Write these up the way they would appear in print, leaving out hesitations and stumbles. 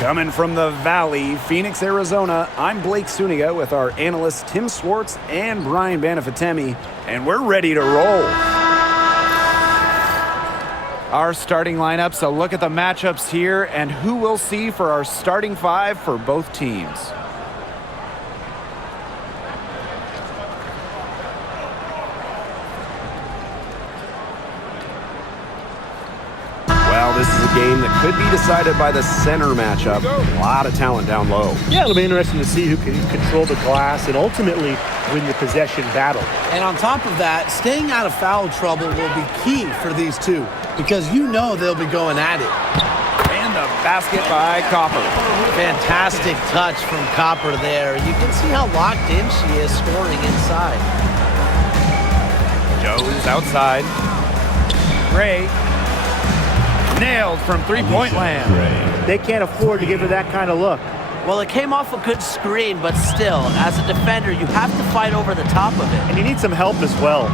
Coming from the Valley, Phoenix, Arizona, I'm Blake Suniga with our analysts Tim Swartz and Brian Banafitemi, and we're ready to roll. Our starting lineups, a look at the matchups here and who we'll see for our starting five for both teams. Well, this is a game that could be decided by the center matchup. A lot of talent down low. Yeah, it'll be interesting to see who can control the glass and ultimately win the possession battle. And on top of that, staying out of foul trouble will be key for these two because you know they'll be going at it. And the basket by Copper. Fantastic touch from Copper there. You can see how locked in she is scoring inside. Jones outside. Gray. Nailed from three-point land. They can't afford to give her that kind of look. Well, it came off a good screen, but still, as a defender, you have to fight over the top of it. And you need some help as well.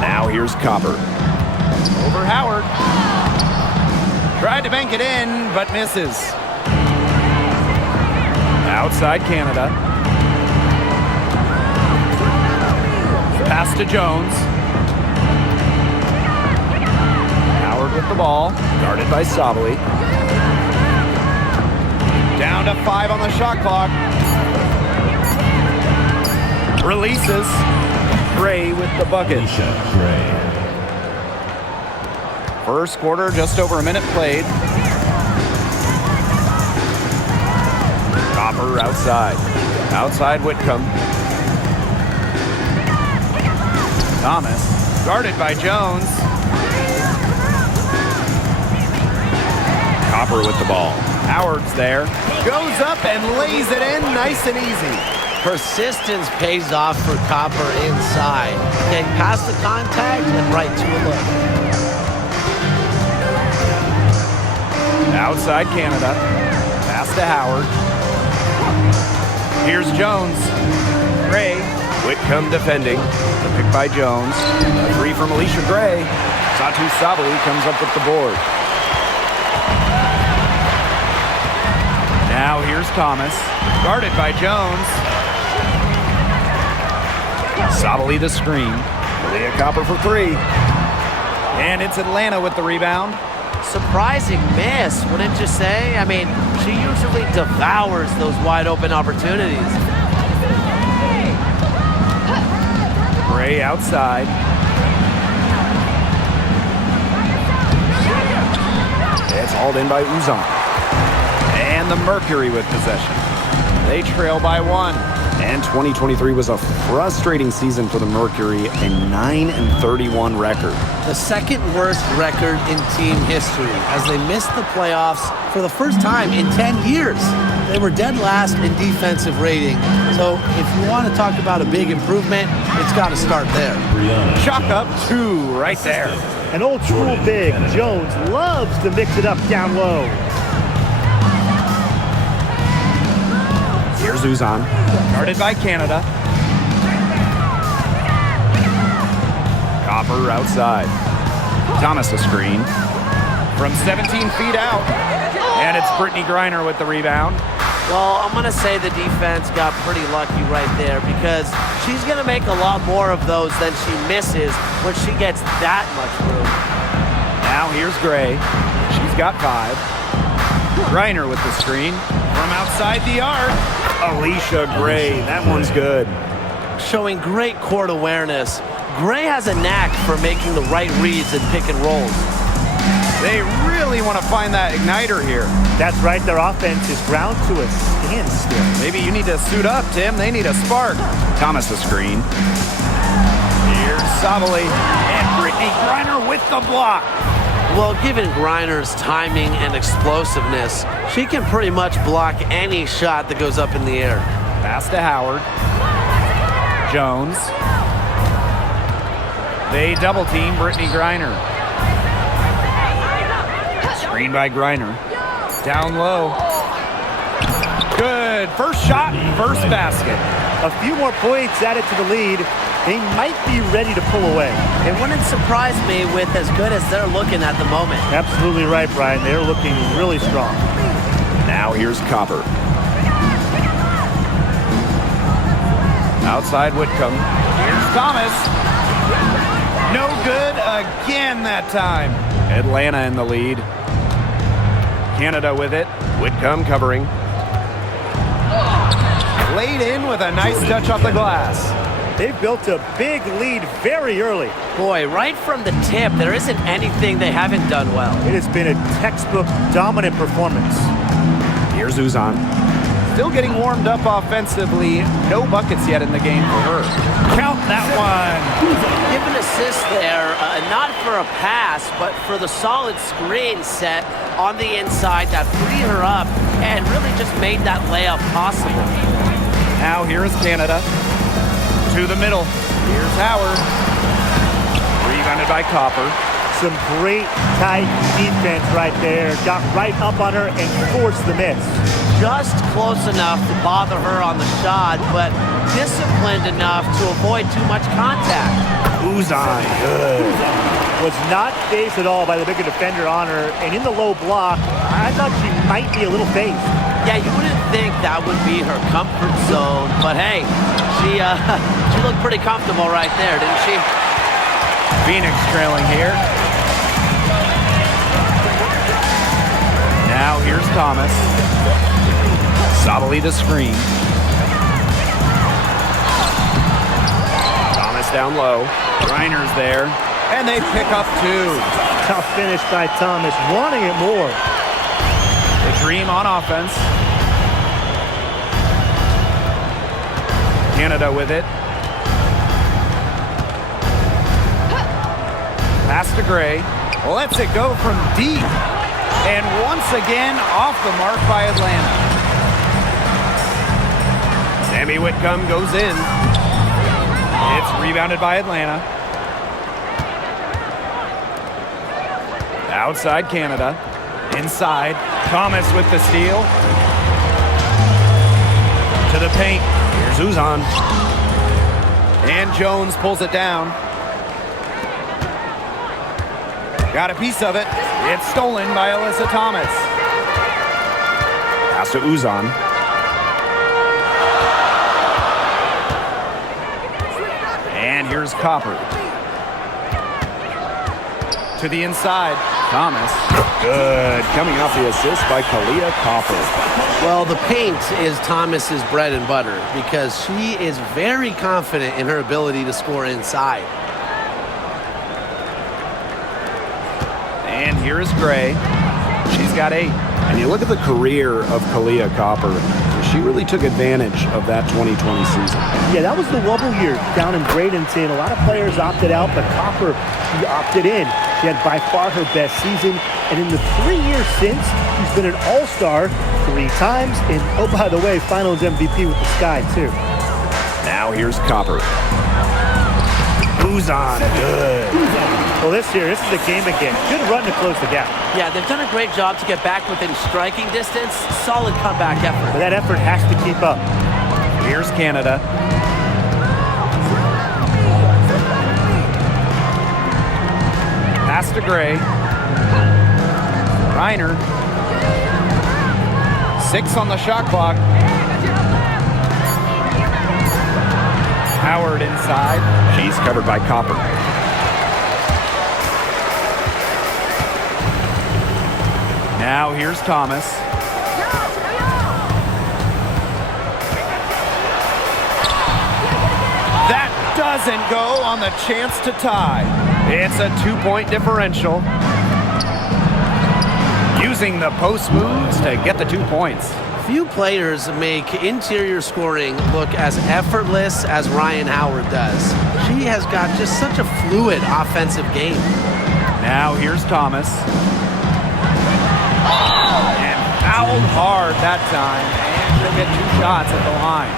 Now here's Copper. Over Howard. Tried to bank it in, but misses. Outside Canada. Pass to Jones. Howard with the ball. Guarded by Sabali. Down to 5 on the shot clock. Releases. Gray with the bucket. First quarter, just over a minute played. Copper outside. Outside Whitcomb. Thomas, guarded by Jones. Copper with the ball. Howard's there. Goes up and lays it in nice and easy. Persistence pays off for Copper inside. Getting past the contact and right to a look. Outside Canada. Pass to Howard. Here's Jones. Gray. Whitcomb defending. The pick by Jones. A three from Alicia Gray. Satu Sabali comes up with the board. Now here's Thomas. Guarded by Jones. Sabali the screen. Leah Copper for three. And it's Atlanta with the rebound. Surprising miss, wouldn't you say? I mean, she usually devours those wide open opportunities. Gray outside. It's hauled in by Uzan. And the Mercury with possession. They trail by 1. And 2023 was a frustrating season for the Mercury, a 9-31 record. The second worst record in team history as they missed the playoffs for the first time in 10 years. They were dead last in defensive rating. So if you want to talk about a big improvement, it's got to start there. Chalk up 2 right there. An old school big. Jones loves to mix it up down low. Here's Uzan. Guarded by Canada. Copper outside. Thomas a screen. From 17 feet out. And it's Brittany Griner with the rebound. Well, I'm going to say the defense got pretty lucky right there because she's going to make a lot more of those than she misses when she gets that much room. Now here's Gray. She's got 5. Griner with the screen. From outside the arc. Alicia Gray, that one's good. Showing great court awareness. Gray has a knack for making the right reads and pick and rolls. They really want to find that igniter here. That's right, their offense is ground to a standstill. Maybe you need to suit up, Tim. They need a spark. Thomas a screen. Here's Sabali. And Brittany Griner with the block. Well, given Griner's timing and explosiveness, she can pretty much block any shot that goes up in the air. Pass to Howard. Jones. They double team Brittany Griner. Screen by Griner. Down low. Good. First shot, first basket. A few more points added to the lead. They might be ready to pull away. It wouldn't surprise me with as good as they're looking at the moment. Absolutely right, Brian. They're looking really strong. Now here's Copper. Outside Whitcomb. Here's Thomas. No good again that time. Atlanta in the lead. Canada with it. Whitcomb covering. Laid in with a nice touch off the glass. They've built a big lead very early. Boy, right from the tip, there isn't anything they haven't done well. It has been a textbook dominant performance. Here's Uzan. Still getting warmed up offensively. No buckets yet in the game for her. Count that one. Give an assist there, not for a pass, but for the solid screen set on the inside that freed her up and really just made that layup possible. Now here's Canada. To the middle. Here's Howard. Rebounded by Copper. Some great tight defense right there. Got right up on her and forced the miss. Just close enough to bother her on the shot, but disciplined enough to avoid too much contact. Uzan, good. Was not fazed at all by the bigger defender on her, and in the low block, I thought she might be a little fazed. Yeah, you wouldn't think that would be her comfort zone, but hey, she looked pretty comfortable right there, didn't she? Phoenix trailing here. Now here's Thomas. Solidly the screen. Thomas down low. Reiner's there. And they pick up two. Tough finish by Thomas, wanting it more. The Dream on offense. Canada with it. Pass to Gray. Lets it go from deep. And once again, off the mark by Atlanta. Sammy Whitcomb goes in. It's rebounded by Atlanta. Outside Canada. Inside. Thomas with the steal. To the paint. Here's Uzan. And Jones pulls it down. Got a piece of it. It's stolen by Alyssa Thomas. Pass to Uzan. And here's Copper. To the inside. Thomas. Good. Coming off the assist by Kalia Copper. Well, the paint is Thomas's bread and butter because she is very confident in her ability to score inside. And here is Gray. She's got 8. And you look at the career of Kalia Copper. She really took advantage of that 2020 season. Yeah, that was the wobble year down in Bradenton. A lot of players opted out, but Copper, she opted in. She had by far her best season. And in the 3 years since, she's been an all-star 3 times. And, oh, by the way, Finals MVP with the Sky, too. Now here's Copper. Uzan, good. Well, this is the game again. Good run to close the gap. Yeah, they've done a great job to get back within striking distance. Solid comeback effort. But that effort has to keep up. Here's Canada. Pass to Gray. Reiner. 6 on the shot clock. Howard inside. She's covered by Copper. Now here's Thomas. That doesn't go on the chance to tie. It's a 2-point differential. Using the post moves to get the 2 points. Few players make interior scoring look as effortless as Ryan Howard does. She has got just such a fluid offensive game. Now here's Thomas. And fouled hard that time. And she'll get 2 shots at the line.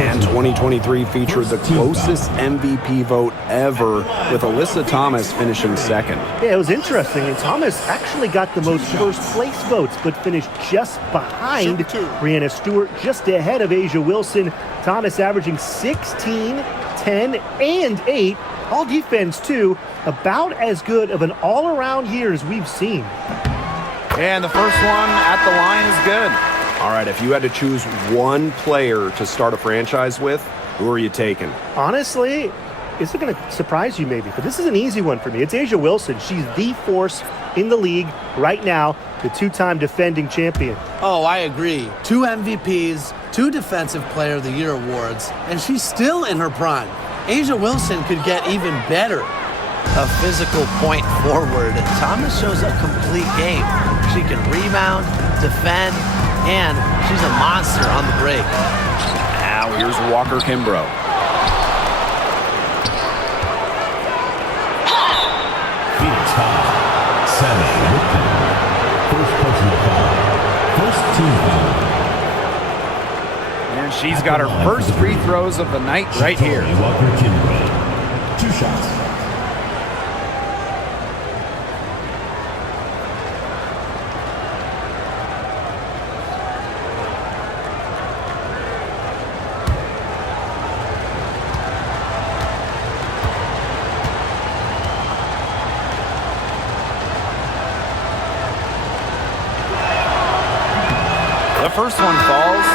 And 2023 featured the closest MVP vote ever, with Alyssa Thomas finishing second. Yeah, it was interesting. And Thomas actually got the most first-place votes, but finished just behind Brianna Stewart, just ahead of Asia Wilson. Thomas averaging 16, 10, and 8. All defense, too. About as good of an all-around year as we've seen. And the first one at the line is good. All right, if you had to choose one player to start a franchise with, who are you taking? Honestly, this is going to surprise you maybe, but this is an easy one for me. It's A'ja Wilson. She's the force in the league right now, the two-time defending champion. Oh, I agree. 2 MVPs, 2 Defensive Player of the Year awards, and she's still in her prime. A'ja Wilson could get even better. A physical point forward. Thomas shows a complete game. She can rebound, defend, and she's a monster on the break. Now here's Walker Kimbrough. Phoenix foul. Sammy Whitcomb. First personal foul. First team foul. And she's got her first free throws of the night right here. Walker Kimbrough. 2 shots. The first one falls.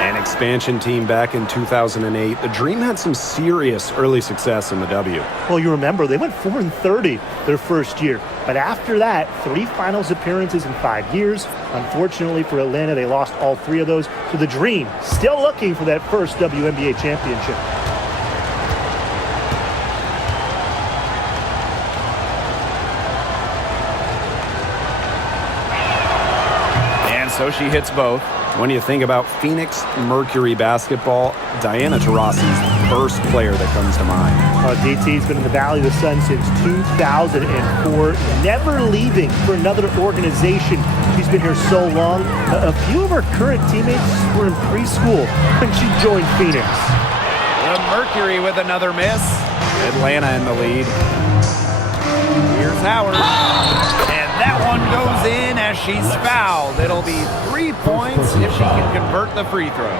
An expansion team back in 2008. The Dream had some serious early success in the W. Well, you remember, they went 4-30 their first year. But after that, 3 finals appearances in 5 years. Unfortunately for Atlanta, they lost all 3 of those. So the Dream still looking for that first WNBA championship. And so she hits both. When you think about Phoenix Mercury basketball, Diana Taurasi's the first player that comes to mind. DT's been in the Valley of the Sun since 2004, never leaving for another organization. She's been here so long. A few of her current teammates were in preschool when she joined Phoenix. The Mercury with another miss. Atlanta in the lead. Here's Howard. And that one goes in as she's fouled. It'll be 3 points if she can convert the free throw.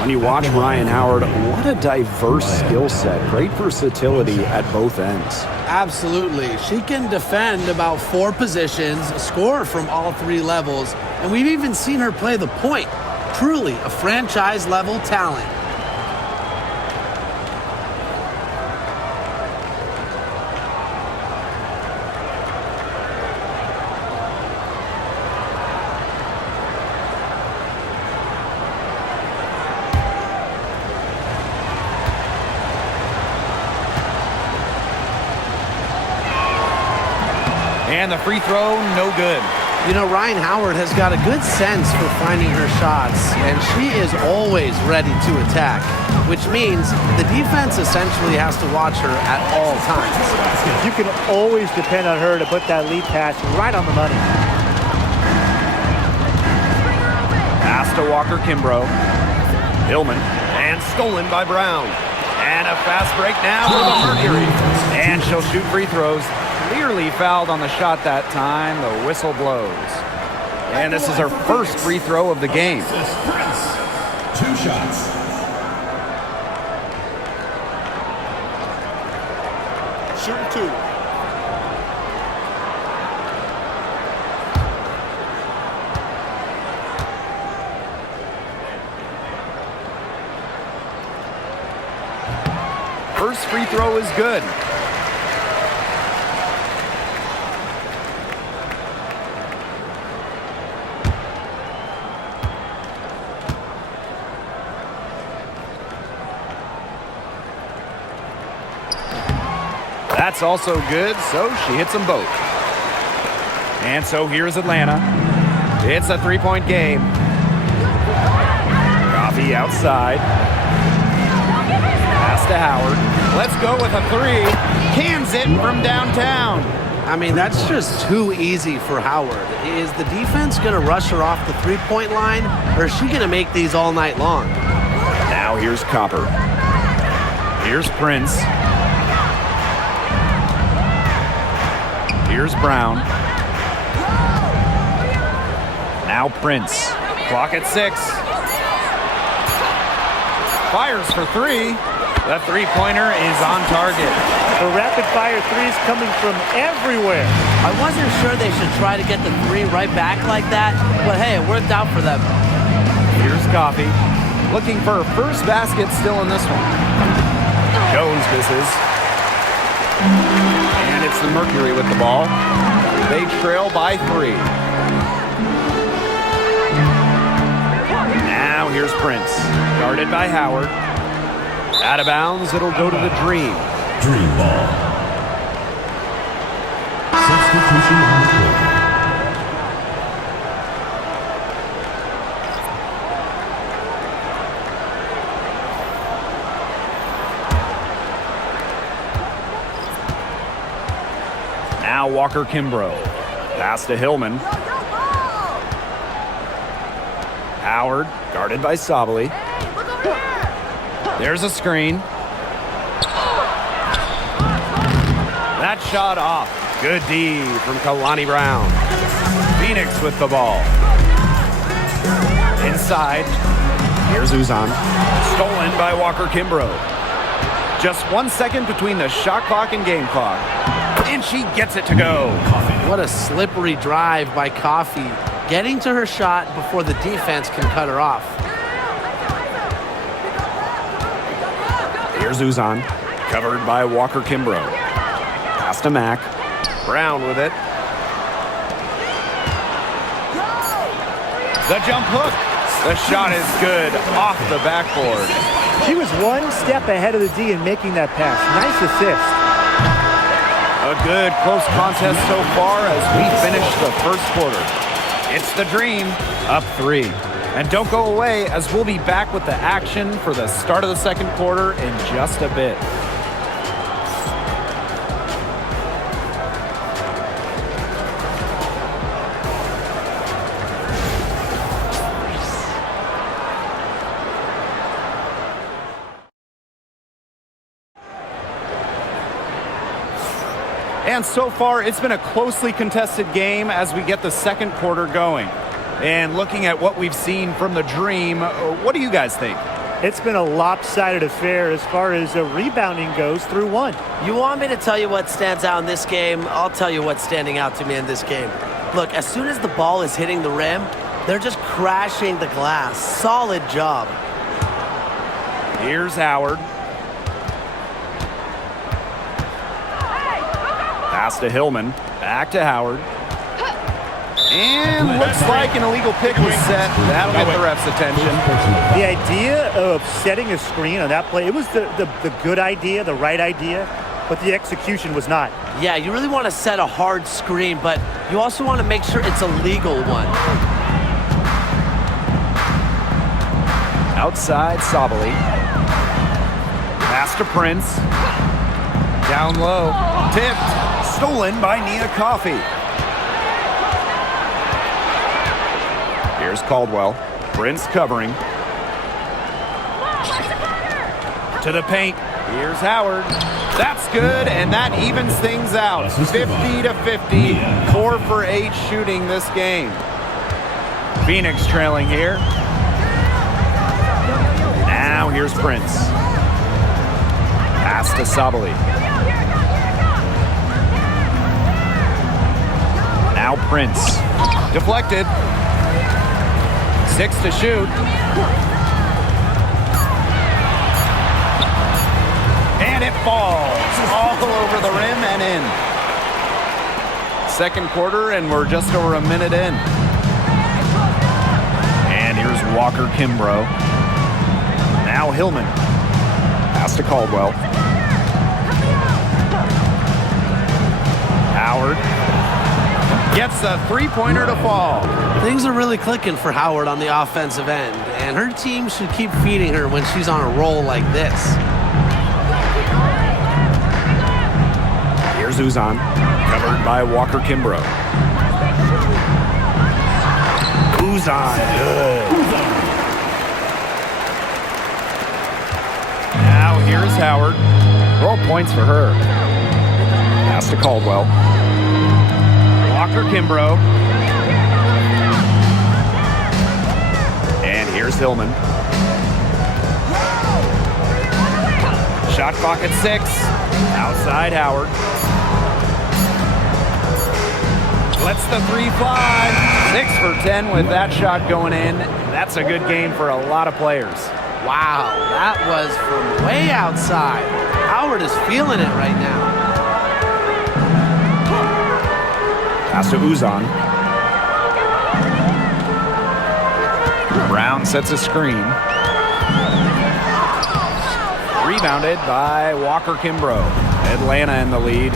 When you watch Ryan Howard, what a diverse skill set. Great versatility at both ends. Absolutely. She can defend about 4 positions, score from all 3 levels, and we've even seen her play the point. Truly a franchise-level talent. And the free throw, no good. You know, Ryan Howard has got a good sense for finding her shots, and she is always ready to attack, which means the defense essentially has to watch her at all times. You can always depend on her to put that lead pass right on the money. Pass to Walker Kimbrough. Hillman. And stolen by Brown. And a fast break now for the Mercury. And she'll shoot free throws. Clearly fouled on the shot that time. The whistle blows. And this is her first free throw of the game. 2 shots. Shooting 2. First free throw is good. That's also good, so she hits them both. And so here's Atlanta. It's a 3-point game. Coffee outside. Pass to Howard. Let's go with a 3. Cans it from downtown. I mean, that's just too easy for Howard. Is the defense going to rush her off the 3-point line, or is she going to make these all night long? Now here's Copper. Here's Prince. Here's Brown. Now Prince. Clock at 6. Fires for 3. The three-pointer is on target. The rapid-fire threes coming from everywhere. I wasn't sure they should try to get the three right back like that, but hey, it worked out for them. Here's Coffee. Looking for her first basket still in this one. Jones misses. And it's the Mercury with the ball. They trail by 3. Now here's Prince. Guarded by Howard. Out of bounds, it'll go to the Dream. Dream ball. Substitution on the court. Now Walker Kimbrough. Pass to Hillman. Howard, guarded by Sabali. There's a screen. That shot off. Good D from Kalani Brown. Phoenix with the ball. Inside. Here's Uzan. Stolen by Walker Kimbrough. Just 1 second between the shot clock and game clock. And she gets it to go. What a slippery drive by Coffee, getting to her shot before the defense can cut her off. Here's Uzan, covered by Walker Kimbrough. Pass to Mack. Brown with it. The jump hook. The shot is good off the backboard. She was 1 step ahead of the D in making that pass. Nice assist. A good close contest so far as we finish the first quarter. It's the Dream, up 3. And don't go away, as we'll be back with the action for the start of the second quarter in just a bit. And so far, it's been a closely contested game as we get the second quarter going. And looking at what we've seen from the Dream, what do you guys think? It's been a lopsided affair as far as rebounding goes through 1. You want me to tell you what stands out in this game? I'll tell you what's standing out to me in this game. Look, as soon as the ball is hitting the rim, they're just crashing the glass. Solid job. Here's Howard. Pass to Hillman. Back to Howard. And looks like an illegal pick was set. That'll get the ref's attention. The idea of setting a screen on that play, it was the good idea, the right idea, but the execution was not. Yeah, you really want to set a hard screen, but you also want to make sure it's a legal one. Outside, Sabali. Pass to Prince. Down low. Tipped. Stolen by Nia Coffee. Here's Caldwell. Prince covering. To the paint. Here's Howard. That's good, and that evens things out. 50-50. 4 for 8 shooting this game. Phoenix trailing here. Now here's Prince. Pass to Sabali. Now Prince. Deflected. 6 to shoot. And it falls all over the rim and in. Second quarter, and we're just over a minute in. And here's Walker Kimbrough. Now Hillman. Pass to Caldwell. Howard. Gets a three-pointer to fall. Things are really clicking for Howard on the offensive end, and her team should keep feeding her when she's on a roll like this. Here's Uzan, covered by Walker Kimbrough. Uzan, good. Now here's Howard. 12 points for her. Pass to Caldwell. Walker Kimbrough. And here's Hillman. Shot clock at 6. Outside Howard. Lets the 3 fly. 6 for 10 with that shot going in. That's a good game for a lot of players. Wow, that was from way outside. Howard is feeling it right now. Pass to Uzan. Brown sets a screen. Rebounded by Walker Kimbrough. Atlanta in the lead.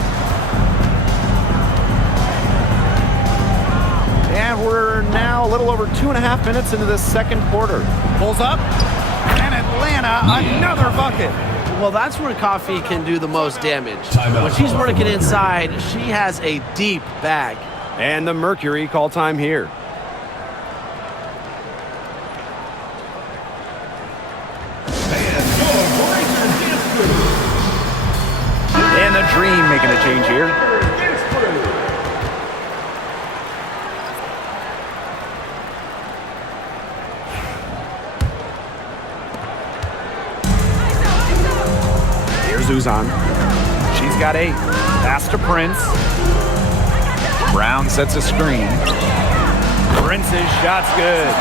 And we're now a little over 2.5 minutes into this second quarter. Pulls up, and Atlanta, another bucket. Well, that's where Coffee can do the most damage. When she's working inside, she has a deep bag. And the Mercury call time here. And the Dream making a change here. Here's Uzan. She's got 8. Pass to Prince. Brown sets a screen. Prince's shot's good.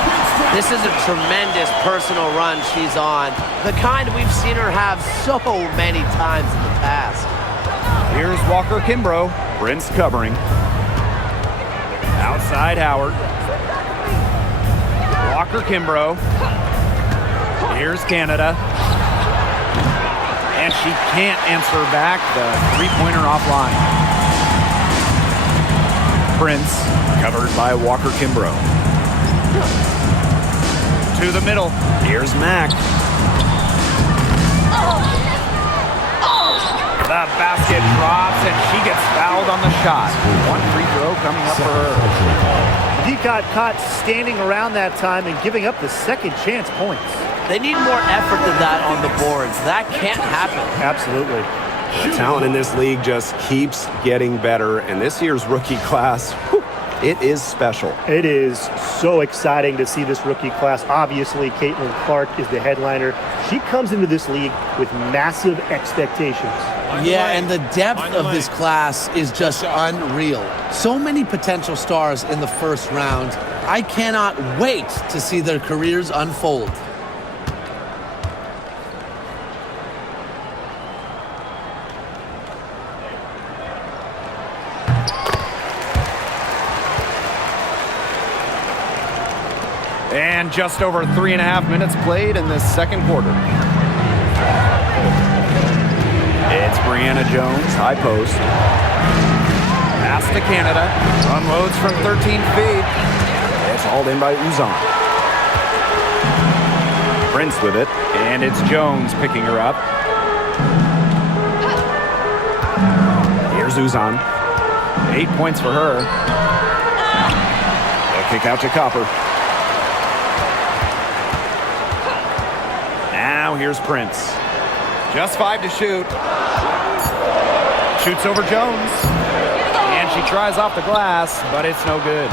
This is a tremendous personal run she's on. The kind we've seen her have so many times in the past. Here's Walker Kimbrough. Prince covering. Outside Howard. Walker Kimbrough. Here's Canada. And she can't answer back the three-pointer offline. Prince covered by Walker Kimbrough. To the middle. Here's Mack. The basket drops, and she gets fouled on the shot. One free throw coming up for her. He got caught standing around that time and giving up the second chance points. They need more effort than that on the boards. That can't happen. Absolutely. The talent in this league just keeps getting better, and this year's rookie class, whew, it is special. It is so exciting to see this rookie class. Obviously, Caitlin Clark is the headliner. She comes into this league with massive expectations. Yeah, and the depth of this class is just unreal. So many potential stars in the first round. I cannot wait to see their careers unfold. And just over 3.5 minutes played in this second quarter. It's Brianna Jones, high post. Pass to Canada. Unloads from 13 feet. It's hauled in by Uzan. Prince with it, and it's Jones picking her up. Here's Uzan. 8 points for her. A kick out to Copper. Now here's Prince. Just 5 to shoot. Shoots over Jones. And she tries off the glass, but it's no good.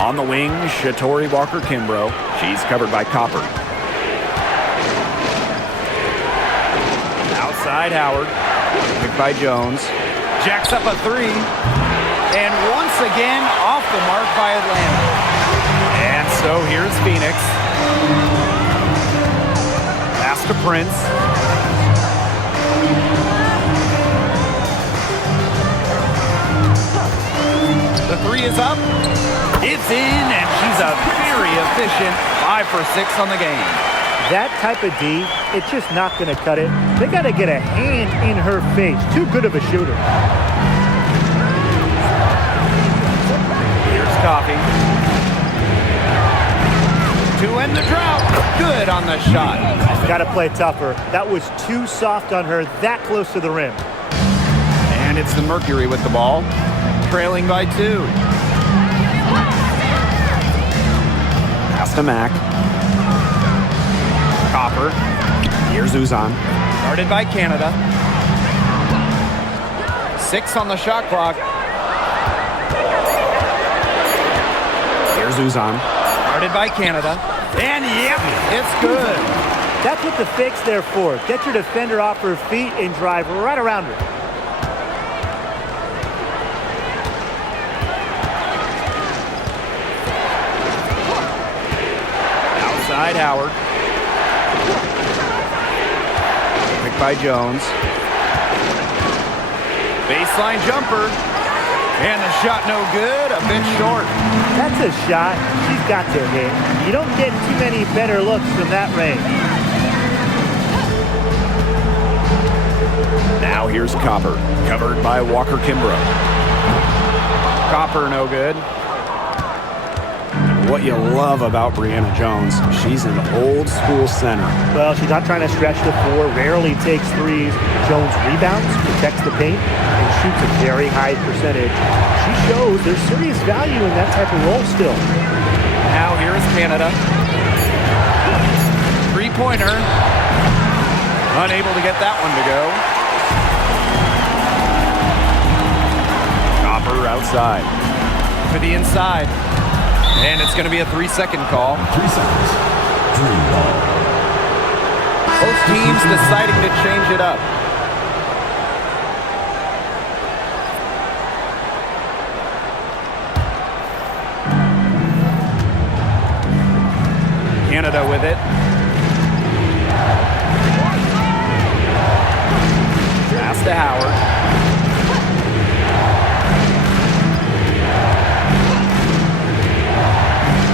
On the wing, Shatori Walker Kimbrough. She's covered by Copper. Outside Howard. Picked by Jones. Jacks up a 3. And once again, off the mark by Atlanta. And so here's Phoenix. Pass to Prince. The 3 is up. It's in, and she's a very efficient 5 for 6 on the game. That type of D, it's just not going to cut it. They got to get a hand in her face. Too good of a shooter. Here's Coffee. To end the drought. Good on the shot. Got to play tougher. That was too soft on her, that close to the rim. And it's the Mercury with the ball, trailing by 2. Pass to Mack. Copper. Here's Uzan. Guarded by Canada. 6 on the shot clock. Here's Uzan. Guarded by Canada. And yep, it's good. That's what the fake's there for. Get your defender off her feet and drive right around her. Outside Howard. Picked by Jones. Baseline jumper. And the shot no good, a bit short. That's a shot she's got to hit. You don't get too many better looks from that range. Now here's Copper, covered by Walker Kimbrough. Copper no good. What you love about Brianna Jones, she's an old school center. Well, she's not trying to stretch the floor, rarely takes threes. Jones rebounds, protects the paint, and shoots a very high percentage. She shows there's serious value in that type of role still. Now here is Canada. Three-pointer. Unable to get that one to go. Copper outside. To the inside. And it's going to be a 3-second call. 3 seconds. 3 ball. Both teams deciding to change it up. Canada with it. Pass to Howard.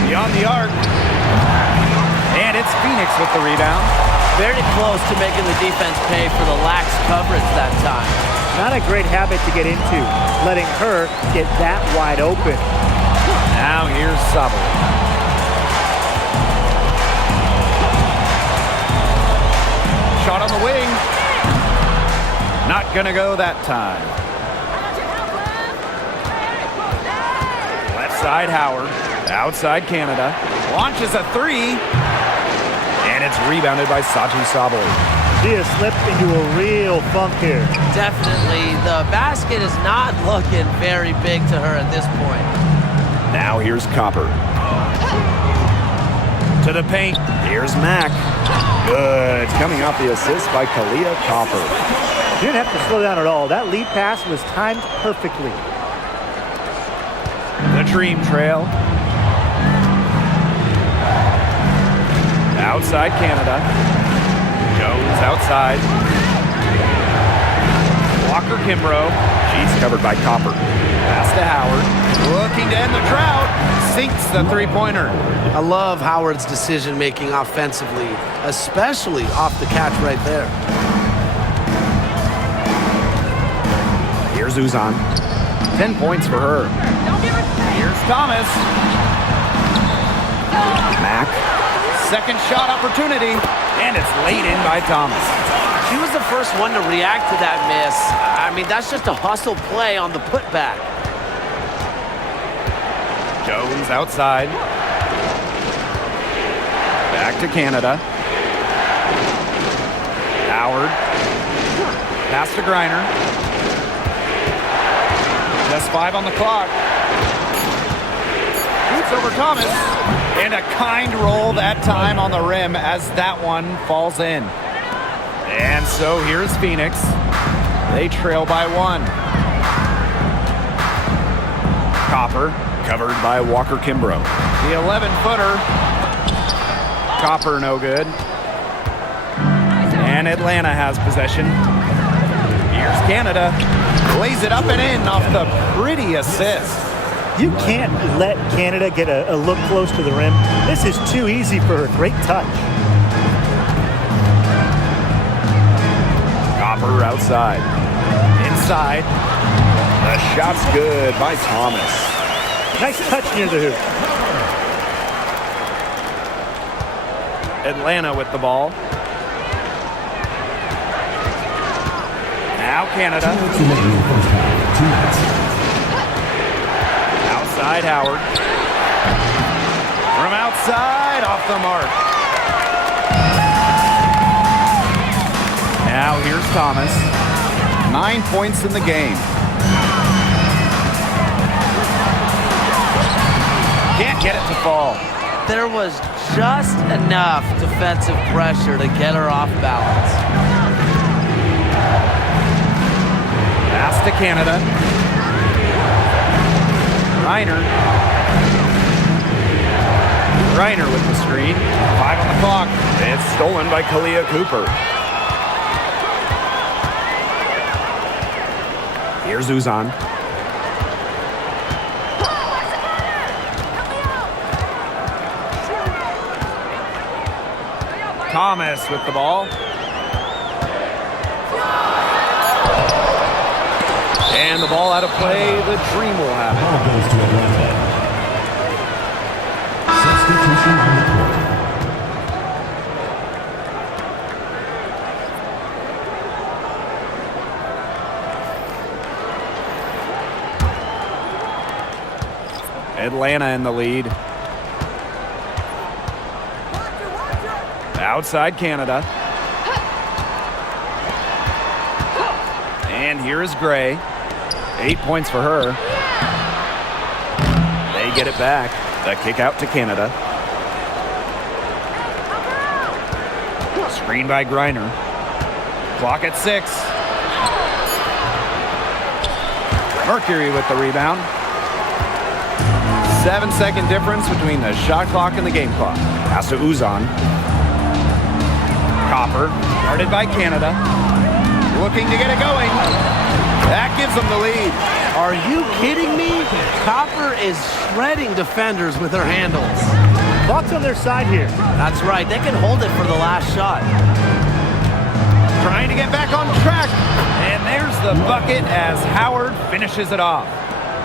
Beyond the arc. And it's Phoenix with the rebound. Very close to making the defense pay for the lax coverage that time. Not a great habit to get into, letting her get that wide open. Now here's Sabal. Shot on the wing. Not gonna go that time. Left side Howard. Outside Canada. Launches a three. And it's rebounded by Saji Sabal. She has slipped into a real funk here. Definitely. The basket is not looking very big to her at this point. Now here's Copper. To the paint. Here's Mack. Good. Coming off the assist by Kalia Copper. She didn't have to slow down at all. That lead pass was timed perfectly. The Dream Trail. Outside Canada. Jones outside. Walker Kimbrough. She's covered by Copper. Pass to Howard. Looking to end the drought. Sinks the three-pointer. I love Howard's decision-making offensively, especially off the catch right there. Here's Uzan. 10 points for her. Here's Thomas. Mack. Second shot opportunity, and it's laid in by Thomas. She was the first one to react to that miss. I mean, that's just a hustle play on the putback. Jones outside. Back to Canada. Howard. Pass to Griner. Just 5 on the clock. Shoots over Thomas. And a kind roll that time on the rim as that one falls in. And so here's Phoenix. They trail by 1. Copper, covered by Walker Kimbrough. The 11-footer. Copper no good. And Atlanta has possession. Here's Canada. Lays it up and in off the pretty assist. You can't let Canada get a look close to the rim. This is too easy for her. Great touch. Copper outside. Inside. The shot's good by Thomas. Nice touch near the hoop. Atlanta with the ball. Now Canada. 2 minutes in the first half. 2 minutes. Outside Howard. From outside, off the mark. Now here's Thomas. 9 points in the game. Can't get it to fall. There was just enough defensive pressure to get her off balance. Pass to Canada. Reiner with the screen. 5 on the clock. It's stolen by Kalia Cooper. Here's Uzan. Thomas with the ball. And the ball out of play. The Dream will have it. Ball goes to Atlanta. Substitution on the court. Atlanta in the lead. Outside Canada. And here is Gray. 8 points for her. They get it back. The kick out to Canada. Screen by Griner. Clock at 6. Mercury with the rebound. 7-second difference between the shot clock and the game clock. Pass to Uzan. Copper, guarded by Canada. Looking to get it going. That gives them the lead. Are you kidding me? Copper is shredding defenders with her handles. Bucks on their side here. That's right. They can hold it for the last shot. Trying to get back on track. And there's the bucket as Howard finishes it off.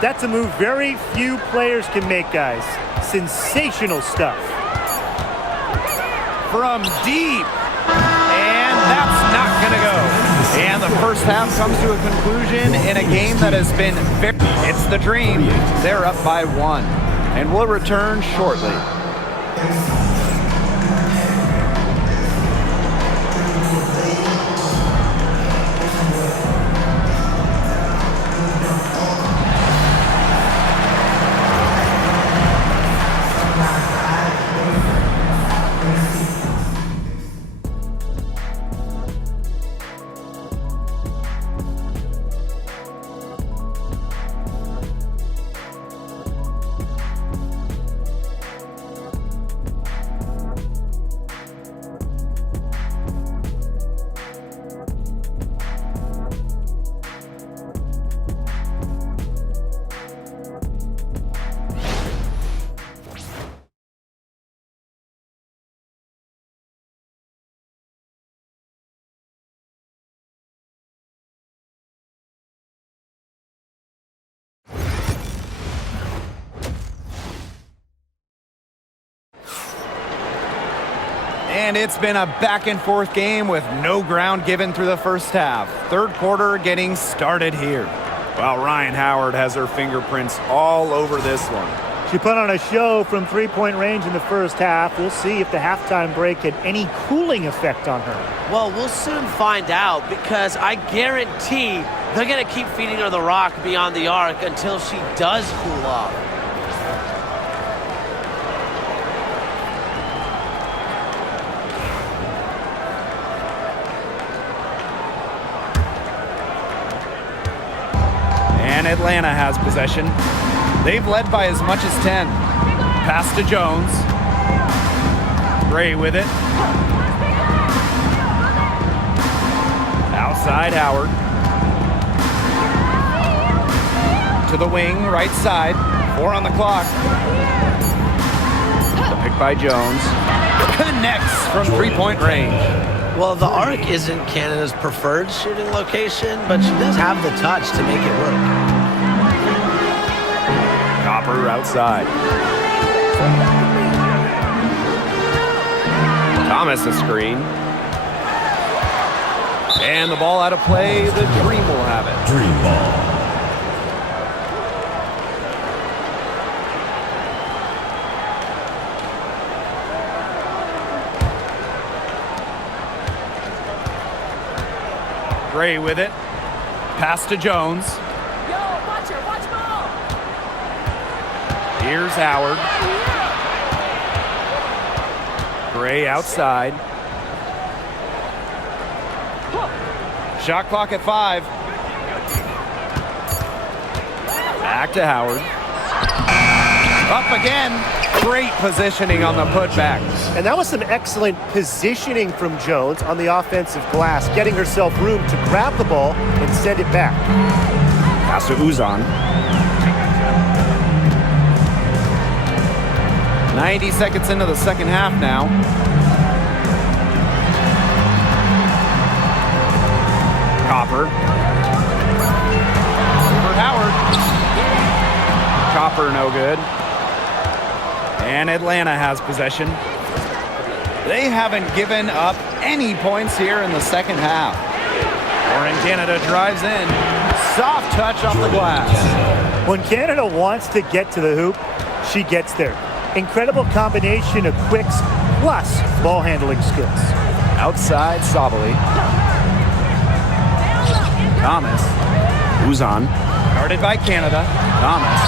That's a move very few players can make, guys. Sensational stuff. From deep. And that's not going to go. And the first half comes to a conclusion in a game that has been very... It's the Dream. They're up by 1. And we'll return shortly. And it's been a back-and-forth game with no ground given through the first half. Third quarter getting started here. Well, Ryan Howard has her fingerprints all over this one. She put on a show from three-point range in the first half. We'll see if the halftime break had any cooling effect on her. Well, we'll soon find out because I guarantee they're going to keep feeding her the rock beyond the arc until she does cool off. And Atlanta has possession. They've led by as much as 10. Pass to Jones. Gray with it. Outside Howard. To the wing, right side. 4 on the clock. The pick by Jones. Connects from three-point range. Well, the arc isn't Canada's preferred shooting location, but she does have the touch to make it work. Copper outside. Thomas a screen. And the ball out of play. The Dream will have it. Dream ball. Gray with it. Pass to Jones. Watch ball. Here's Howard. Gray outside. Shot clock at 5. Back to Howard. Up again. Great positioning on the putback. And that was some excellent positioning from Jones on the offensive glass, getting herself room to grab the ball and send it back. Pass to Uzan. 90 seconds into the second half now. Copper. Over Howard. Copper no good. And Atlanta has possession. They haven't given up any points here in the second half. Warren Canada drives in. Soft touch off the glass. When Canada wants to get to the hoop, she gets there. Incredible combination of quicks plus ball handling skills. Outside Sabali. Thomas. Uzan. Guarded by Canada. Thomas.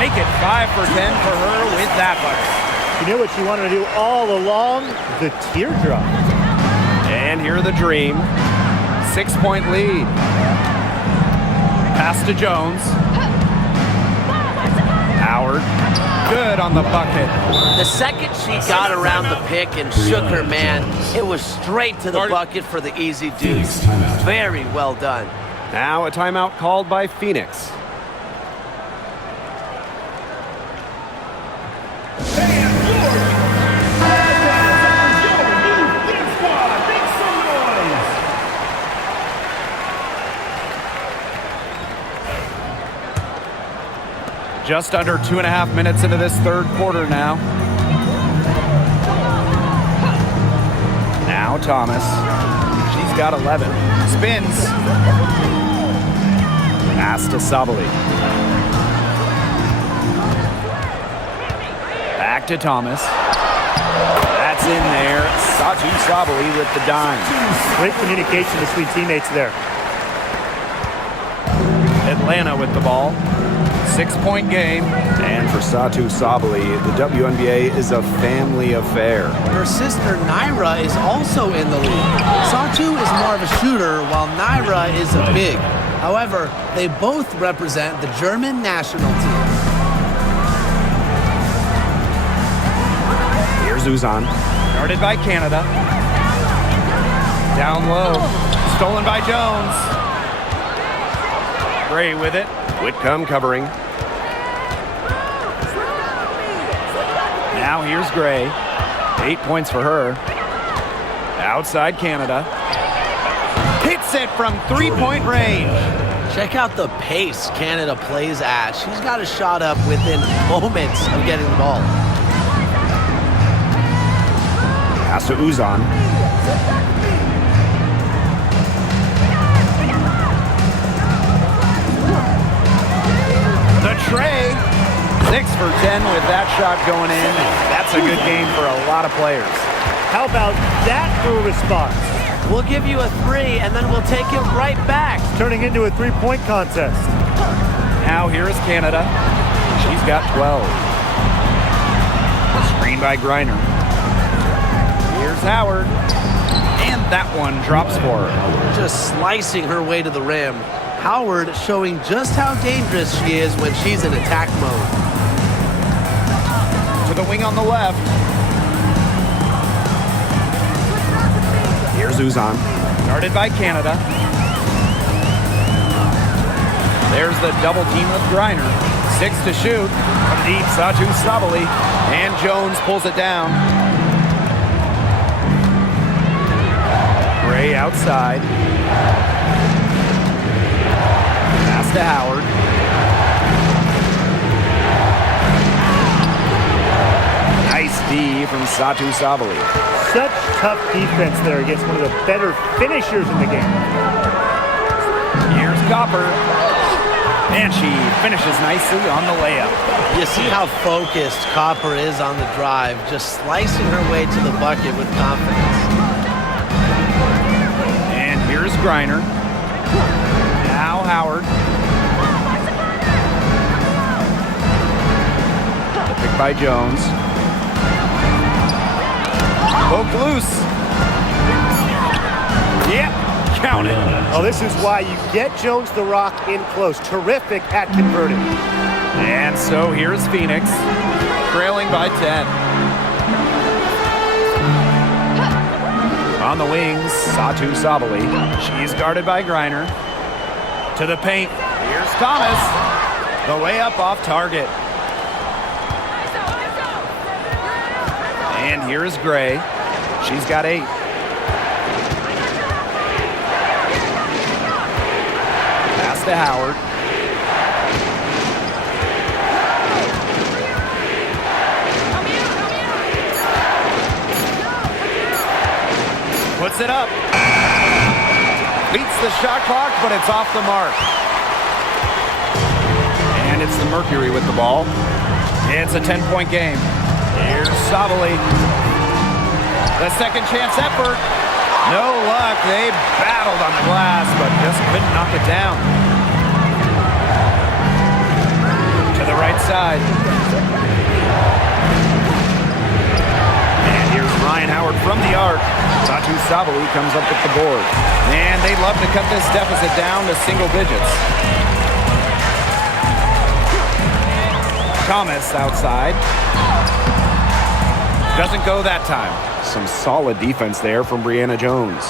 Make it 5 for 10 for her with that bucket. You knew what you wanted to do all along? The teardrop. And here the dream. 6-point lead. Pass to Jones. Howard. Good on the bucket. The second she got around the pick and shook her man, it was straight to the bucket for the easy deuce. Very well done. Now a timeout called by Phoenix. Just under 2.5 minutes into this third quarter now. Now Thomas. She's got 11. Spins. Pass to Sabali. Back to Thomas. That's in there. Satu Sabali with the dime. Great communication between teammates there. Atlanta with the ball. 6-point game. And for Satu Sabali, the WNBA is a family affair. Her sister Naira is also in the league. Satu is more of a shooter, while Naira is a big. However, they both represent the German national team. Here's Uzan. Guarded by Canada. Down low. Stolen by Jones. Gray with it. Whitcomb covering. Now here's Gray. 8 points for her. Outside Canada. Hits it from 3-point range. Check out the pace Canada plays at. She's got a shot up within moments of getting the ball. Pass to Uzan. The tray. 6 for 10 with that shot going in. That's a good game for a lot of players. How about that for a response? We'll give you a 3, and then we'll take it right back. Turning into a three-point contest. Now here is Canada. She's got 12. Screen by Griner. Here's Howard. And that one drops for her. Just slicing her way to the rim. Howard showing just how dangerous she is when she's in attack mode. To the wing on the left. Here's Uzan. Guarded by Canada. There's the double team with Griner. 6 to shoot. From deep, Satu Sabali. And Jones pulls it down. Gray outside. Pass to Howard. Nice D from Satu Sabali. Such tough defense there against one of the better finishers in the game. Here's Copper. And she finishes nicely on the layup. You see how focused Copper is on the drive, just slicing her way to the bucket with confidence. And here's Griner. Now Howard. The pick by Jones. Poke loose. Yep, count it. Oh, this is why you get Jones the Rock in close. Terrific at converting. And so here's Phoenix, trailing by 10. On the wings, Satu Sabali. She's guarded by Griner. To the paint. Here's Thomas. The layup off target. And here's Gray. She's got 8. Pass to Howard. Puts it up. Beats the shot clock, but it's off the mark. And it's the Mercury with the ball. It's a 10-point game. Here's Sabali. The second chance effort. No luck. They battled on the glass, but just couldn't knock it down. To the right side. And here's Ryan Howard from the arc. Satu Sabali comes up with the board. And they'd love to cut this deficit down to single digits. Thomas outside. Doesn't go that time. Some solid defense there from Brianna Jones.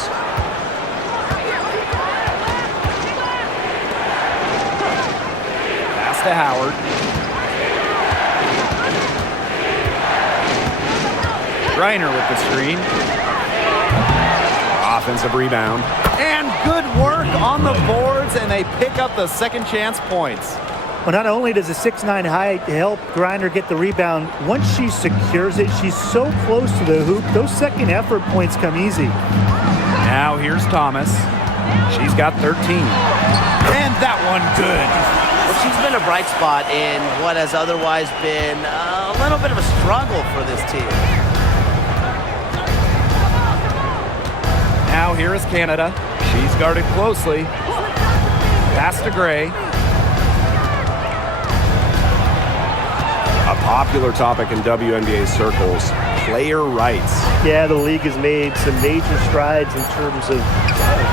Pass to Howard. Griner with the screen. Offensive rebound. And good work on the boards, and they pick up the second chance points. Well, not only does a 6'9" height help Griner get the rebound, once she secures it, she's so close to the hoop, those second effort points come easy. Now here's Thomas. She's got 13. And that one good. Well, she's been a bright spot in what has otherwise been a little bit of a struggle for this team. Now here is Canada. She's guarded closely. Pass to Gray. A popular topic in WNBA circles, player rights. Yeah, the league has made some major strides in terms of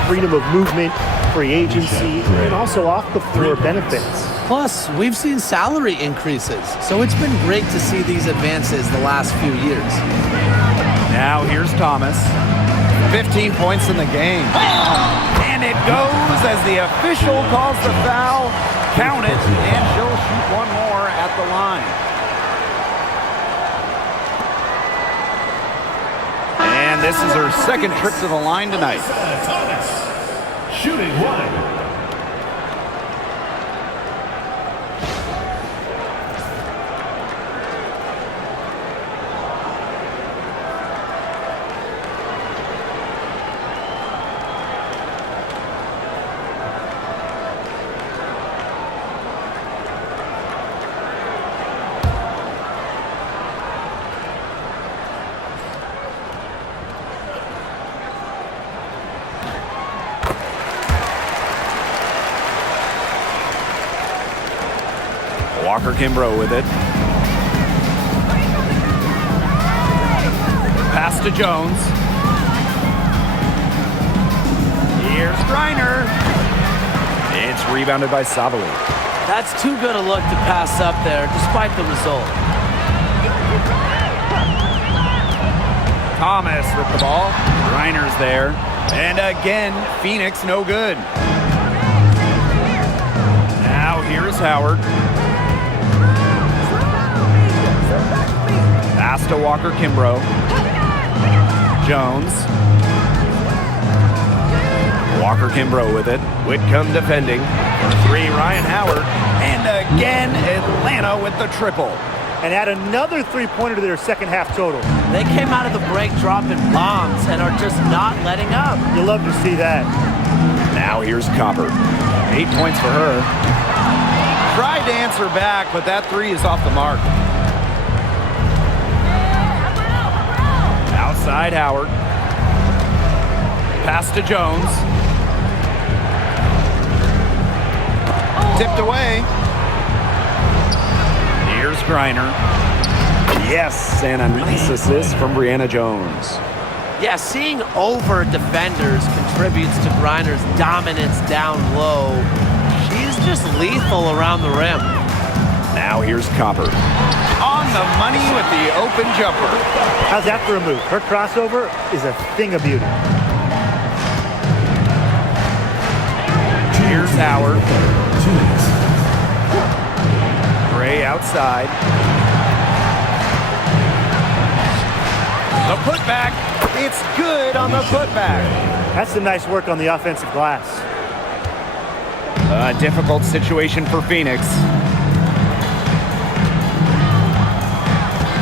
freedom of movement, free agency, and also off-the-floor benefits. Plus, we've seen salary increases, so it's been great to see these advances the last few years. Now here's Thomas. 15 points in the game. And it goes as the official calls the foul. Count it, and she'll shoot one more at the line. And this is her second trip to the line tonight. Shooting 1. Walker Kimbrough with it. Pass to Jones. Here's Griner. It's rebounded by Sabali. That's too good a look to pass up there, despite the result. Thomas with the ball. Griner's there. And again, Phoenix no good. Now here's Howard. Pass to Walker Kimbrough. Jones. Walker Kimbrough with it. Whitcomb defending. For 3, Ryan Howard. And again, Atlanta with the triple. And add another three-pointer to their second half total. They came out of the break dropping bombs and are just not letting up. You'll love to see that. Now here's Copper. 8 points for her. Tried to answer back, but that 3 is off the mark. Outside Howard. Pass to Jones. Tipped away. Here's Griner. Yes, and a nice assist from Brianna Jones. Yeah, seeing over defenders contributes to Griner's dominance down low. She's just lethal around the rim. Now here's Copper. On the money with the open jumper. How's that for a move? Her crossover is a thing of beauty. Here's Howard. Gray outside. The putback. It's good on the putback. That's some nice work on the offensive glass. A difficult situation for Phoenix.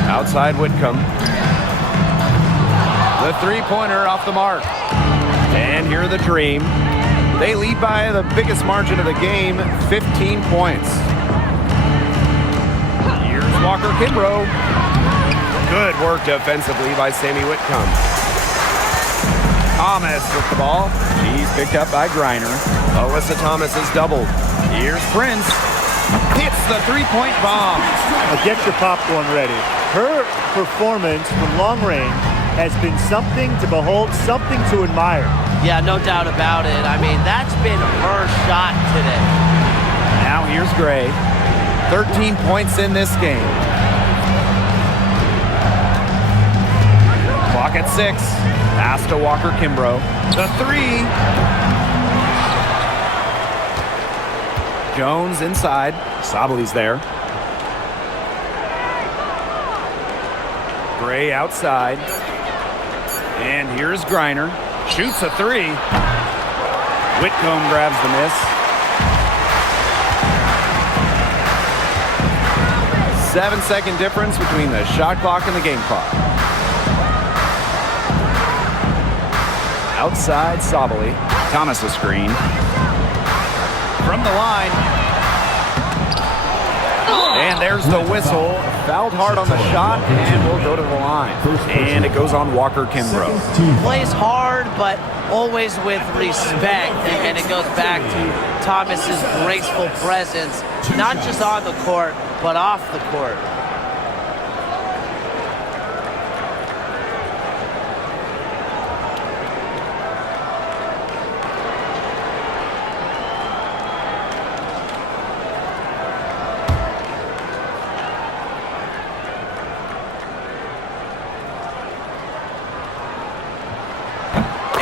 Outside Whitcomb. The three-pointer off the mark. And here the Dream. They lead by the biggest margin of the game, 15 points. Here's Walker Kimbrough. Good work defensively by Sammy Whitcomb. Thomas with the ball. She's picked up by Griner. Alyssa Thomas is doubled. Here's Prince. Hits the three-point bomb. Now get your popcorn ready. Her performance from long range has been something to behold, something to admire. Yeah, no doubt about it. I mean, that's been her shot today. Now here's Gray. 13 points in this game. Clock at 6. Pass to Walker Kimbrough. The three. Jones inside. Sabali's there. Gray outside. And here's Griner. Shoots a three. Whitcomb grabs the miss. 7-second difference between the shot clock and the game clock. Outside Sabali. Thomas a screen. From the line. And there's the whistle. Fouled hard on the shot and will go to the line. And it goes on Walker Kimbrough. Plays hard, but always with respect. And it goes back to Thomas's graceful presence, not just on the court, but off the court.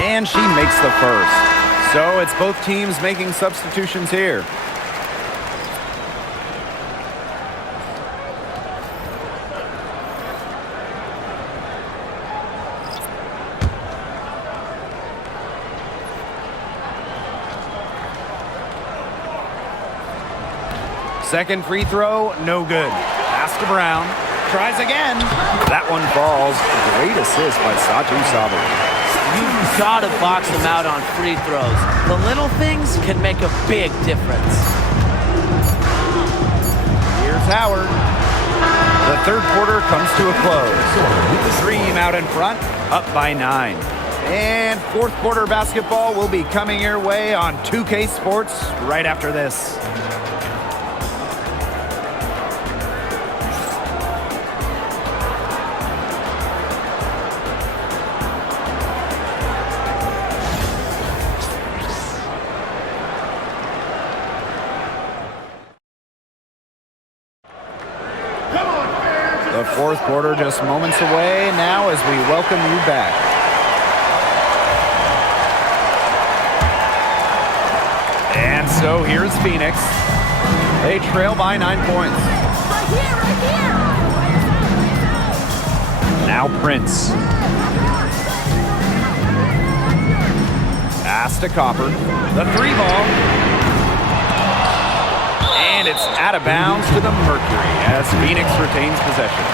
And she makes the first. So it's both teams making substitutions here. Second free throw, no good. Pass to Brown. Tries again. That one falls. Great assist by Satu Sabali. You've got to box them out on free throws. The little things can make a big difference. Here's Howard. The third quarter comes to a close. The Dream out in front, up by 9. And fourth quarter basketball will be coming your way on 2K Sports right after this. The fourth quarter just moments away now as we welcome you back. And so here's Phoenix. They trail by 9 points. Right here, right here. Now Prince. Pass to Copper. The three ball. And it's out of bounds to the Mercury as Phoenix retains possession.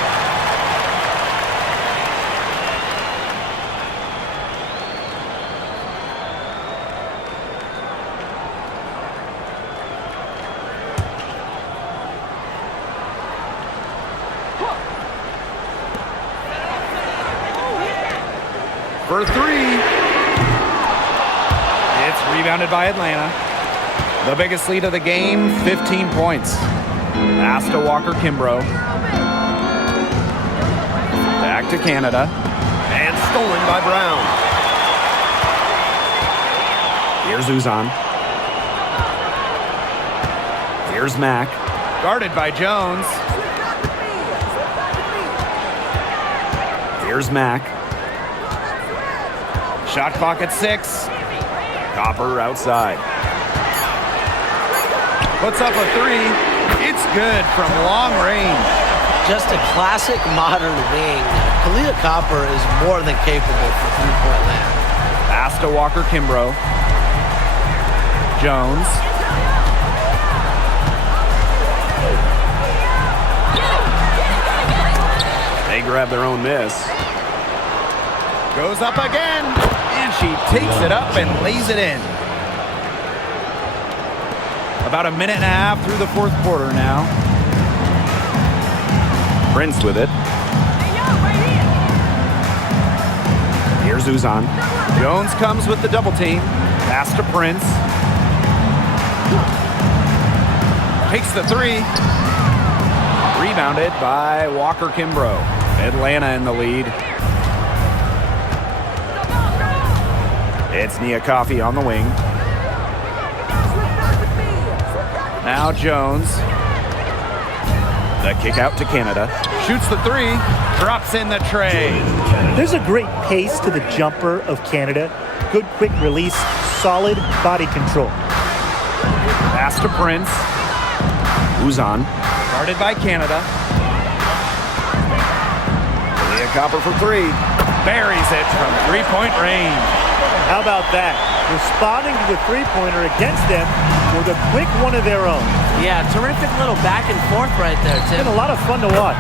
For three. It's rebounded by Atlanta. The biggest lead of the game, 15 points. Pass to Walker Kimbrough. Back to Canada. And stolen by Brown. Here's Uzan. Here's Mack. Guarded by Jones. Here's Mack. Shot clock at 6. Copper outside. Puts up a 3. It's good from long range. Just a classic modern wing. Kalia Copper is more than capable for three-point land. Pass to Walker Kimbrough. Jones. They grab their own miss. Goes up again. And she takes it up and lays it in. About a minute and a half through the fourth quarter now. Prince with it. Here's Uzan. Jones comes with the double team. Pass to Prince. Takes the 3. Rebounded by Walker Kimbrough. Atlanta in the lead. It's Nia Coffey on the wing. Now Jones. The kick out to Canada. Shoots the 3. Drops in the tray. There's a great pace to the jumper of Canada. Good quick release, solid body control. Pass to Prince. Uzan. Guarded by Canada. Leah Copper for 3. Buries it from three-point range. How about that? Responding to the three-pointer against them with a quick one of their own. Yeah, terrific little back and forth right there, It's Tim. been a lot of fun to watch.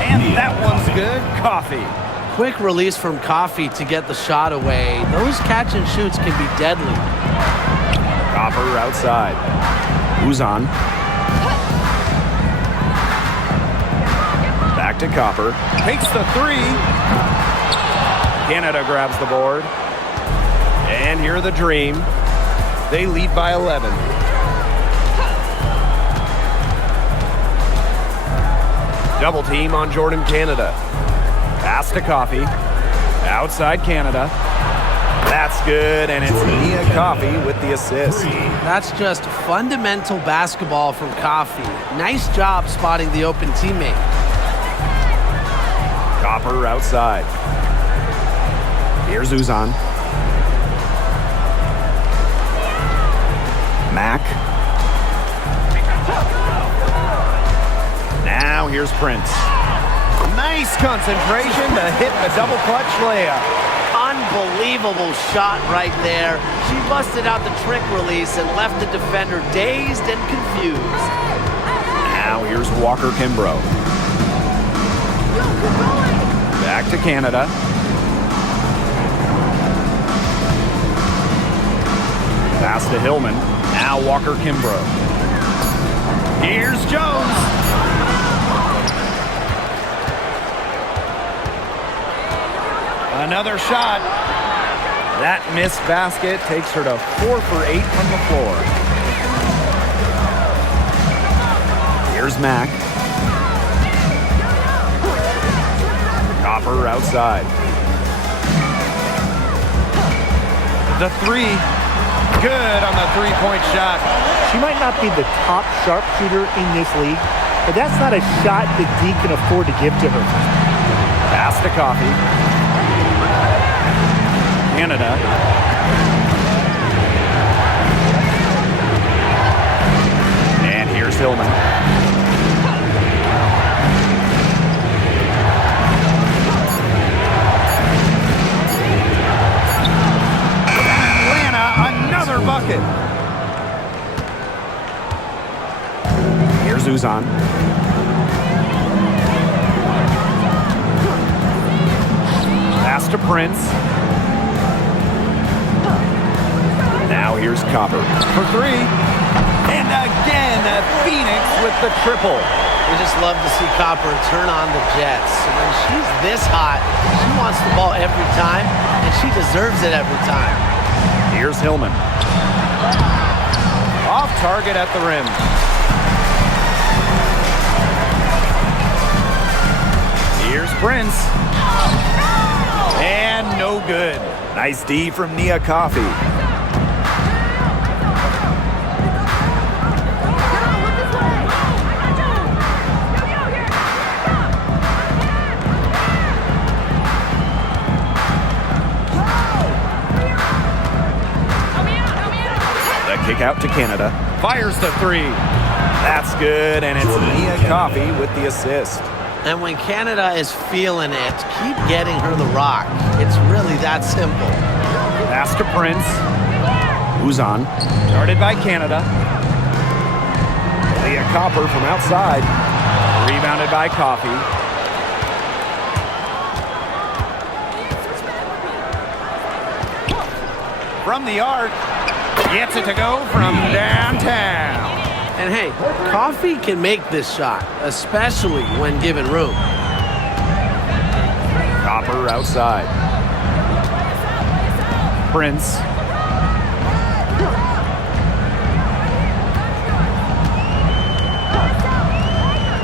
And that one's good. Coffee. Quick release from Coffey to get the shot away. Those catch and shoots can be deadly. Copper outside. Uzan. Back to Copper. Takes the 3. Canada grabs the board. And here the Dream. They lead by 11. Double team on Jordan Canada. Pass to Coffey. Outside Canada. That's good, and it's Nia Coffey with the assist. That's just fundamental basketball from Coffey. Nice job spotting the open teammate. Copper outside. Here's Uzan. Mack. Now here's Prince. Nice concentration to hit the double clutch layup. Unbelievable shot right there. She busted out the trick release and left the defender dazed and confused. Now here's Walker Kimbrough. Back to Canada. Pass to Hillman. Now Walker Kimbrough. Here's Jones. Another shot. That missed basket takes her to 4 for 8 from the floor. Here's Mack. Copper outside. The 3. Good on the three-point shot. She might not be the top sharpshooter in this league, but that's not a shot that D can afford to give to her. Pass to Coffey. Canada. And here's Hillman. Atlanta, another bucket. Here's Uzan. Pass to Prince. Now here's Copper for 3. And again, Phoenix with the triple. We just love to see Copper turn on the Jets. When she's this hot, she wants the ball every time, and she deserves it every time. Here's Hillman. Off target at the rim. Here's Prince. And no good. Nice D from Nia Coffey. The kick out to Canada. Fires the three. That's good, and it's Nia Coffey with the assist. And when Canada is feeling it, keep getting her the rock. It's really that simple. Pass to Prince. Uzan. Started by Canada. Leah Copper from outside. Rebounded by Coffey. From the arc. Gets it to go from downtown. And hey, Coffey can make this shot, especially when given room. Copper outside. Prince.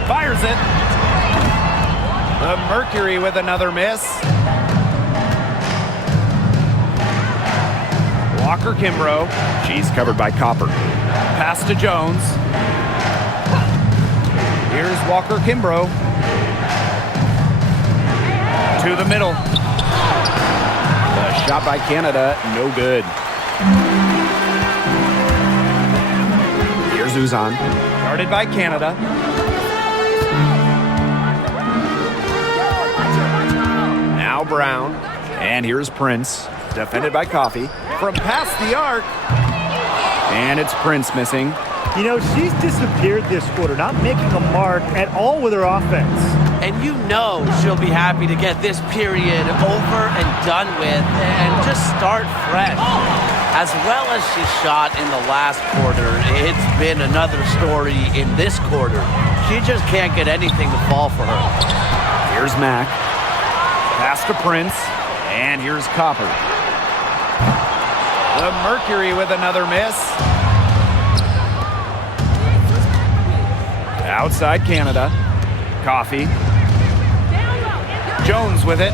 Fires it. The Mercury with another miss. Walker Kimbrough. She's covered by Copper. Pass to Jones. Here's Walker Kimbrough. To the middle. The shot by Canada, no good. Here's Uzan. Guarded by Canada. Now Brown. And here's Prince. Defended by Coffey. From past the arc. And it's Prince missing. You know, she's disappeared this quarter, not making a mark at all with her offense. And you know she'll be happy to get this period over and done with and just start fresh. As well as she shot in the last quarter, it's been another story in this quarter. She just can't get anything to fall for her. Here's Mack. Pass to Prince. And here's Copper. The Mercury with another miss. Outside Canada. Coffey. Jones with it.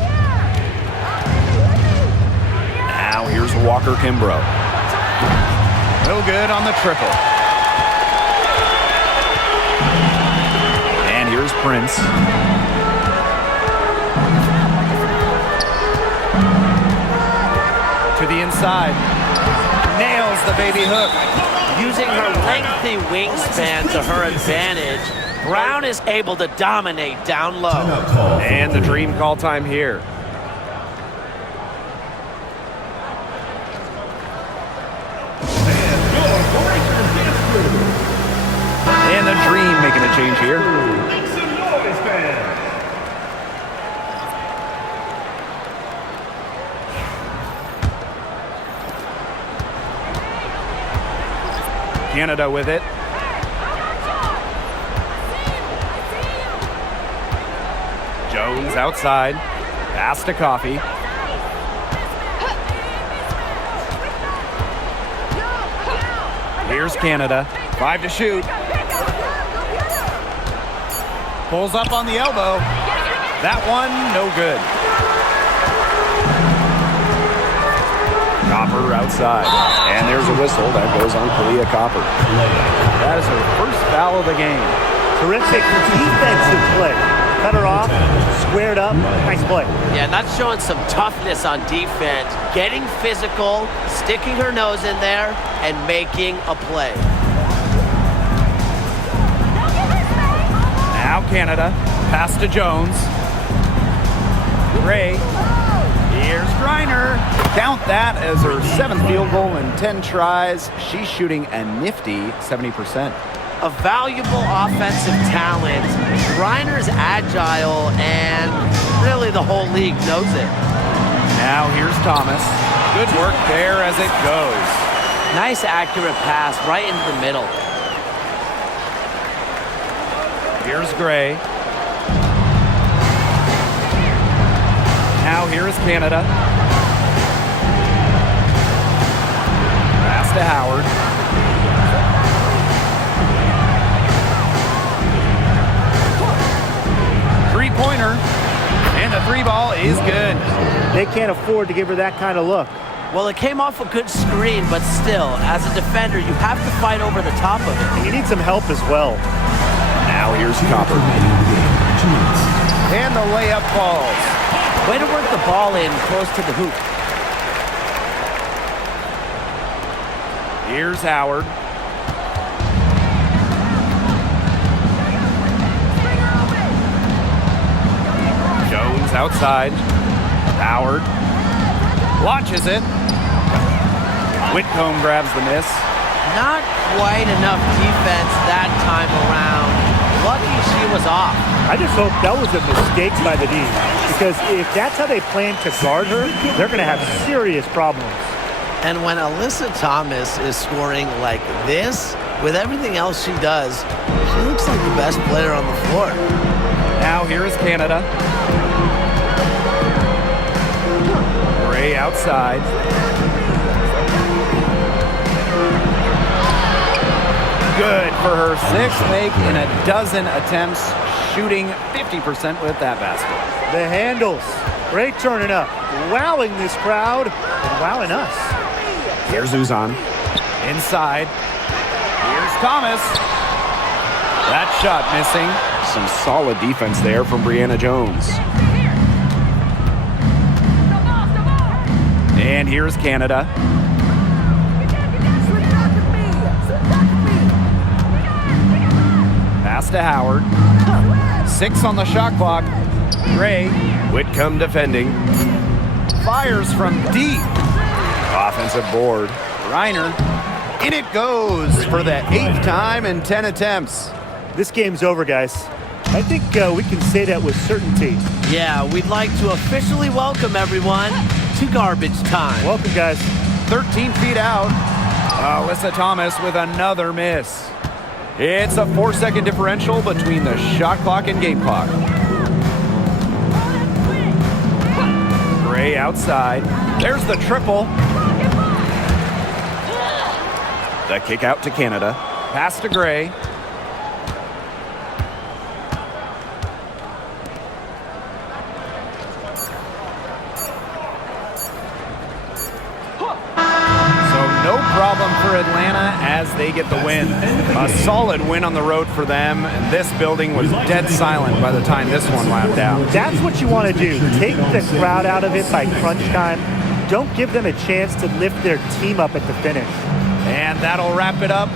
Now here's Walker Kimbrough. No good on the triple. And here's Prince. To the inside. Nails the baby hook. Using her lengthy wingspan to her advantage, Brown is able to dominate down low. And the dream call time here. And the dream making a change here. Canada with it. Jones outside. Pass to Coffey. Here's Canada. 5 to shoot. Pulls up on the elbow. That one, no good. Copper outside. And there's a whistle that goes on Kalia Copper. That is her first foul of the game. Terrific defensive play. Cut her off, squared up, nice play. Yeah, that's showing some toughness on defense. Getting physical, sticking her nose in there, and making a play. Now Canada. Pass to Jones. Gray. Here's Griner. Count that as her 7th field goal in 10 tries. She's shooting a nifty 70%. A valuable offensive talent. Griner's agile, and really the whole league knows it. Now here's Thomas. Good work there as it goes. Nice accurate pass right into the middle. Here's Gray. Now here is Canada. Pass to Howard. Three-pointer. three ball is good. They can't afford to give her that kind of look. Well, it came off a good screen, but still, as a defender, you have to fight over the top of it. You need some help as well. Now here's Copper. And the layup falls. Way to work the ball in close to the hoop. Here's Howard. Jones outside. Howard launches it. Whitcomb grabs the miss. Not quite enough defense that time around. Lucky she was off. I just hope that was a mistake by the D, because if that's how they plan to guard her, they're going to have serious problems. And when Alyssa Thomas is scoring like this, with everything else she does, she looks like the best player on the floor. Now here is Canada. Gray outside. Good for her sixth make in a dozen attempts, shooting 50% with that basket. The handles, great turning up, wowing this crowd and wowing us. Here's Uzan. Inside. Here's Thomas. That shot missing. Some solid defense there from Brianna Jones. And here's Canada. Pass to Howard. 6 on the shot clock. Gray. Whitcomb defending. Fires from deep. Offensive board. Reiner. In it goes for the 8th time in 10 attempts. This game's over, guys. I think we can say that with certainty. Yeah, we'd like to officially welcome everyone to garbage time. Welcome, guys. 13 feet out. Alyssa Thomas with another miss. It's a 4-second differential between the shot clock and game clock. Gray outside. There's the triple. The kick out to Canada. Pass to Gray. No problem for Atlanta as they get the win. A solid win on the road for them, and this building was dead silent by the time this one wound down. That's what you want to do. Take the crowd out of it by crunch time. Don't give them a chance to lift their team up at the finish. And that'll wrap it up